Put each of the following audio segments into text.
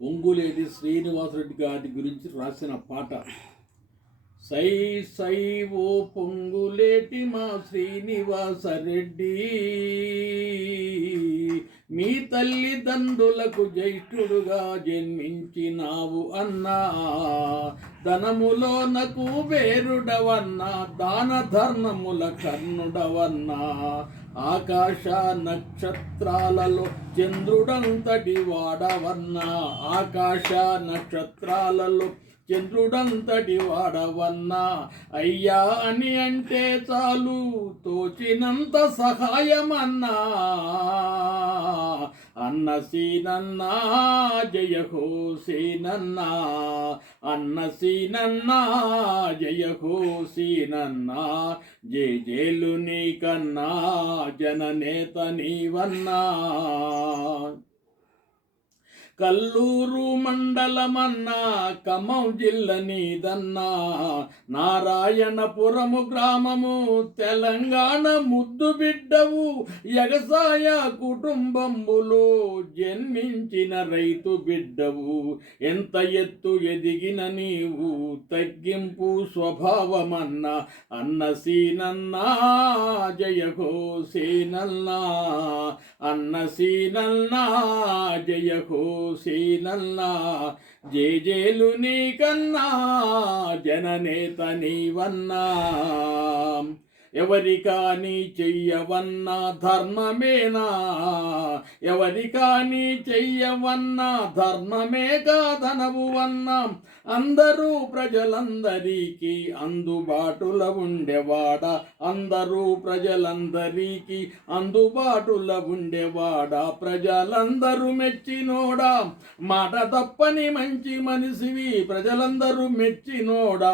ఒంగులేటి శ్రీనివాసరెడ్డి గారి గురించి రాసిన పాట. సై సై ఓ పొంగులేటి మా శ్రీనివాసరెడ్డి, మీ తల్లిదండ్రులకు జ్యేష్ఠుడుగా జన్మించినావు అన్నా, ధనములోనకు వేరుడవన్నా, దాన ధర్మముల కర్ణుడవన్నా, ఆకాశ నక్షత్రాలలో చంద్రుడంతటి వాడవన్నా, ఆకాశ నక్షత్రాలలో చంద్రుడంతటి వాడవన్నా, అయ్యా అని అంటే చాలు తోచినంత సహాయమన్నా, అన్న సీనన్నా జయ హో సీనన్నా, అన్న సీనన్నా జయ హో సీనన్నా, జయ జేలు నీకన్నా జననేత నీవన్నా. కల్లూరు మండలమన్నా ఖమ్మం జిల్ల నీదన్నా, నారాయణపురము గ్రామము తెలంగాణ ముద్దు బిడ్డవు, వ్యవసాయ కుటుంబంబులో జన్మించిన రైతు బిడ్డవు, ఎంత ఎత్తు ఎదిగిన నీవు తగ్గింపు స్వభావమన్నా, అన్న సీనన్నా జయ హో సీనన్నా, అన్న సీనన్నా జయ హో సీనన్నా, జేజేలు నీకన్నా జననేత నీవన్నా. ఎవరికాని చెయ్యవన్నా ధర్మమేనా, ఎవరికాని చెయ్యవన్నా ధర్మమే కాదనవు అన్నా, అందరూ ప్రజలందరికీ అందుబాటులో ఉండేవాడా, అందరూ ప్రజలందరికీ అందుబాటులో ఉండేవాడా, ప్రజలందరూ మెచ్చినోడా, మాట తప్పని మంచి మనిషివి, ప్రజలందరూ మెచ్చినోడా,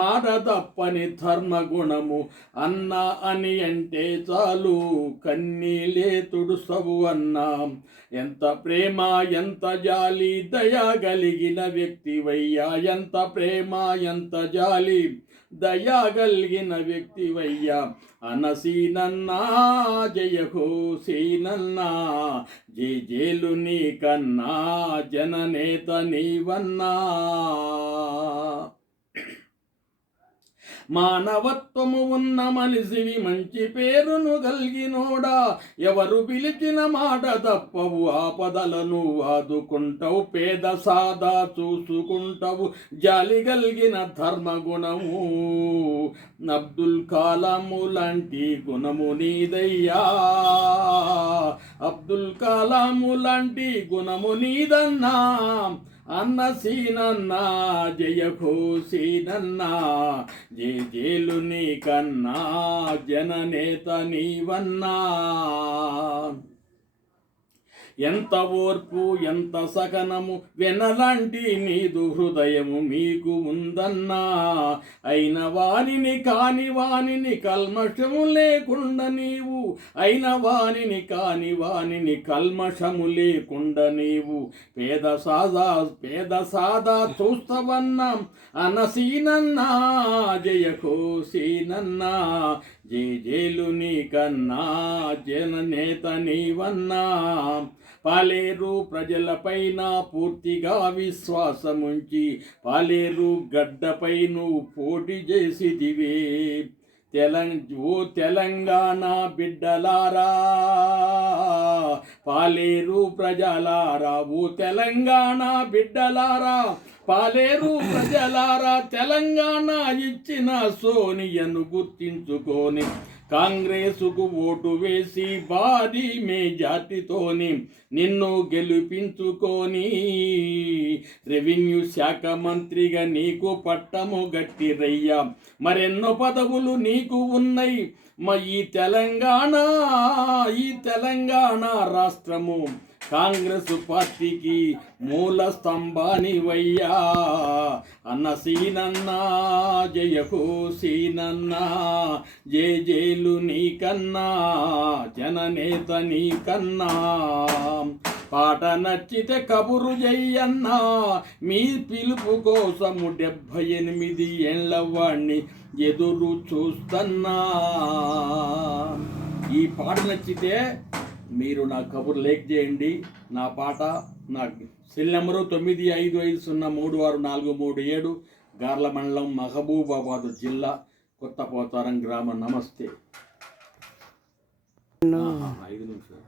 మాట తప్పని ధర్మగుణము, అన్నా అని అంటే చాలు కన్నీలే తుడుసవు అన్నా. ఎంత ప్రేమ ఎంత జాలి దయా కలిగిన వ్యక్తివయ్యా, ఎంత ప్రేమ ఎంత జాలి దయా కలిగిన వ్యక్తివయ్యా, అనసీనన్నా జయ హో సీనన్నా, జే జేలు నీకన్నా జననేత నీవన్నా. మానవత్వము ఉన్న మనిషివి, మంచి పేరును కలిగినోడా, ఎవరు పిలిచిన మాట తప్పవు, ఆపదలను ఆదుకుంటావు, పేద సాదా చూసుకుంటావు, జాలి కలిగిన ధర్మగుణము, అబ్దుల్ కలాము లాంటి గుణము నీదయ్యా, అబ్దుల్ కలాము లాంటి గుణము నీదన్నా, అన్న సీనన్నా జయ హో సీనన్నా, జే జేలు నీకన్నా జననేత నీవన్నా. ఎంత ఓర్పు ఎంత సహనము వెనలాంటి నీదు హృదయము మీకు ఉందన్నా, అయిన వానిని కాని వానిని కల్మషము లేకుండా నీవు, అయిన వానిని కాని వానిని కల్మషము లేకుండా నీవు, పేద సాదా చూస్తవన్నా, అనసీనన్నా జయ హో సీనన్నా, జే జేలు నీకన్నా జననేత నీవన్నా. పాలేరు ప్రజలపైన పూర్తిగా విశ్వాసముంచి, పాలేరు గడ్డపై నువ్వు పోటీ చేసిదివే, ఓ తెలంగాణ బిడ్డలారా, పాలేరు ప్రజలారా, ఓ తెలంగాణ బిడ్డలారా, పాలేరు ప్రజలారా, తెలంగాణ ఇచ్చిన సోనియను గుర్తించుకొని కాంగ్రెసుకు ఓటు వేసి భారీ మెజార్టీతోని నిన్ను గెలిపించుకొని రెవెన్యూ శాఖ మంత్రిగా నీకు పట్టము గట్టిరయ్యా, మరెన్నో పదవులు నీకు ఉన్నాయి. ఈ తెలంగాణ రాష్ట్రము కాంగ్రెస్ పార్టీకి మూల స్తంభానివయ్యా, అన్న సీనన్నా జయ హో సీనన్నా, జే జేలు నీకన్నా జననేత నీకన్నా. పాట నచ్చితే కబురు చెయ్యన్నా, మీ పిలుపు కోసము 78 ఏళ్ల వాణ్ణి ఎదురు చూస్తన్నా. ఈ పాట నచ్చితే మీరు నా కబురు లైక్ చేయండి. నా పాట నా సెల్ నెంబరు 9550364337, గార్ల మండలం, మహబూబాబాద్ జిల్లా, కొత్త పోతారం గ్రామం. నమస్తే. 5 నిమిషాలు.